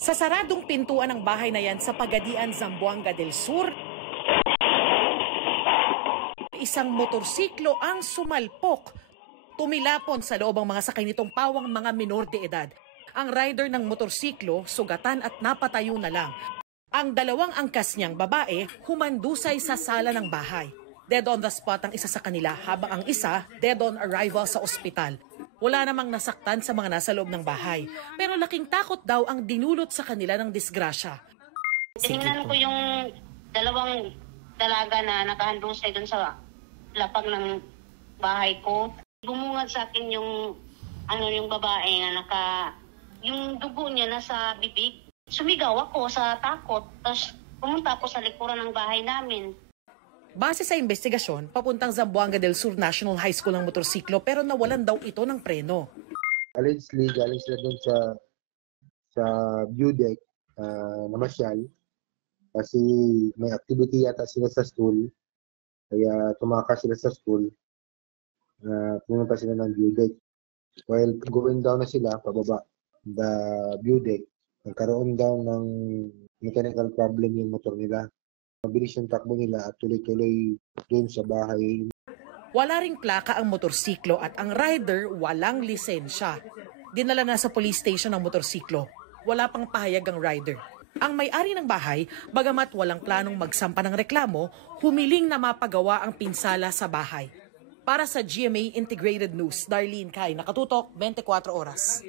Sa saradong pintuan ng bahay na yan sa Pagadian, Zamboanga del Sur, isang motorsiklo ang sumalpok. Tumilapon sa loob ang mga sakay nitong pawang mga minor de edad. Ang rider ng motorsiklo, sugatan at napatayo na lang. Ang dalawang angkas niyang babae, humandusay sa sala ng bahay. Dead on the spot ang isa sa kanila, habang ang isa, dead on arrival sa ospital. Wala namang nasaktan sa mga nasa loob ng bahay. Pero laking takot daw ang dinulot sa kanila ng disgrasya. Tinignan ko yung dalawang dalaga na nakahandusay dun sa lapag ng bahay ko. Bumungad sa akin yung babae na yung dugo niya nasa bibig. Sumigaw ako sa takot. Tapos pumunta ako sa likuran ng bahay namin. Base sa investigasyon, papuntang Zamboanga del Sur National High School ang motorsiklo pero nawalan daw ito ng preno. Allegedly, galing sila dun sa view deck na masyal. Kasi may activity yata sila sa school. Kaya tumakas sila sa school. Pumunta sila ng view deck. While going down na sila, pababa the view deck, nagkaroon daw ng mechanical problem yung motor nila. Mabilis yung takbo nila at tuloy-tuloy doon sa bahay. Wala ring plaka ang motorsiklo at ang rider walang lisensya. Dinala na sa police station ang motorsiklo. Wala pang pahayag ang rider. Ang may-ari ng bahay, bagamat walang planong magsampa ng reklamo, humiling na mapagawa ang pinsala sa bahay. Para sa GMA Integrated News, Darlene Kai, Nakatutok, 24 Oras.